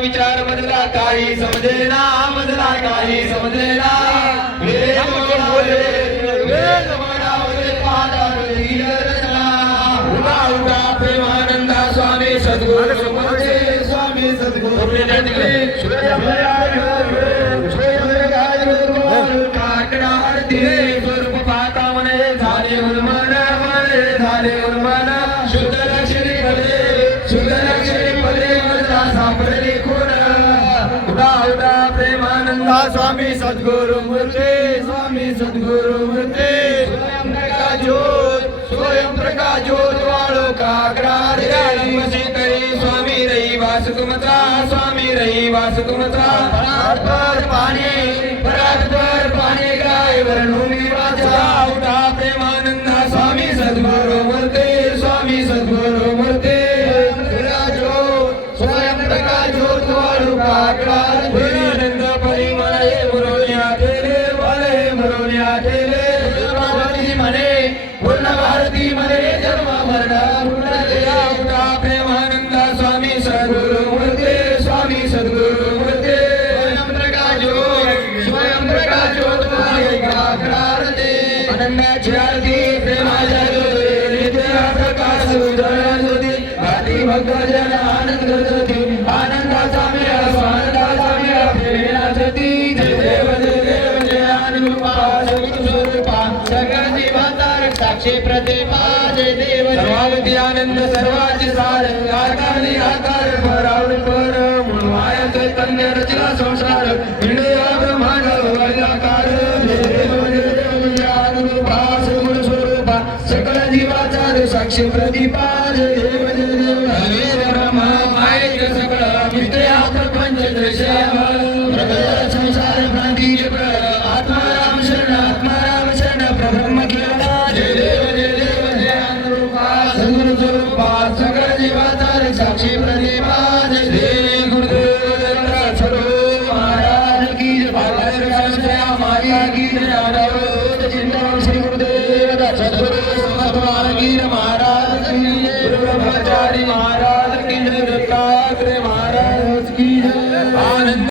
विचार मजला काही समजेना, मजला काही समजेना. प्रेमानंदा स्वामी सद्गुरु स्वामी सद्गुरु स्वरूप पाहता मने झाले उन्मन, मने झाले उन्मन. शुद्ध लक्षणी पदे, शुद्ध लक्षणी पदे मजला सापडले कोण. उडा उडा प्रेमानंदा स्वामी सद्गुरु मूर्ती, स्वामी सद्गुरु मूर्ती. स्वयं प्रकाश ज्योत, स्वयं प्रकाश ज्योत वाळो काग्रार करी. स्वामी रहिवास तुमचा, स्वामी रहिवास तुमचा. परात्पर पाणी, परात्पर पाणी गाय वर्णुमी वाचा. उडा प्रेमानंदा स्वामी सद्गुरु मूर्ती, स्वामी सद्गुरु मूर्ती. स्वयं प्रकाश ज्योत वाळो काग्रार आनंद परिमळ हे मुरळ्या केले, वाले मुरळ्या केले. म्हणे पूर्ण भारती म्हणे जन्म मरण उठा. प्रेमानंदा स्वामी सद्गुरु मूर्ती, स्वामी सद्गुरु मूर्ती. स्वयं प्रकाश ज्योत, स्वयं प्रकाश ज्योत काग्रारते. आनंदाची आरती प्रेमाच्या ज्योती, नित्य प्रकाश उजळल्या ज्योती. भाती भक्त जन आनंद ज्योती. आनंदाचा मेळा, स्वानंदाचा मेळा प्रेमेला ज्योती. जय देव जय देव जय अनुरूपा स्वरूपा. सगळ्यांची भातार साक्षी प्रतिभा. जय देव सर्वागती आनंद सर्वाची सार. आकारणी आकार परावण पर मूळमाया चैतन्य रचना संसार. हृदया ब्रह्मांड वर्गाकार. जय देव जय देव जय अनुरूपा सगुण स्वरूपा. सकळ जीवाचार साक्षी प्रतिभा. जय देव जय देव.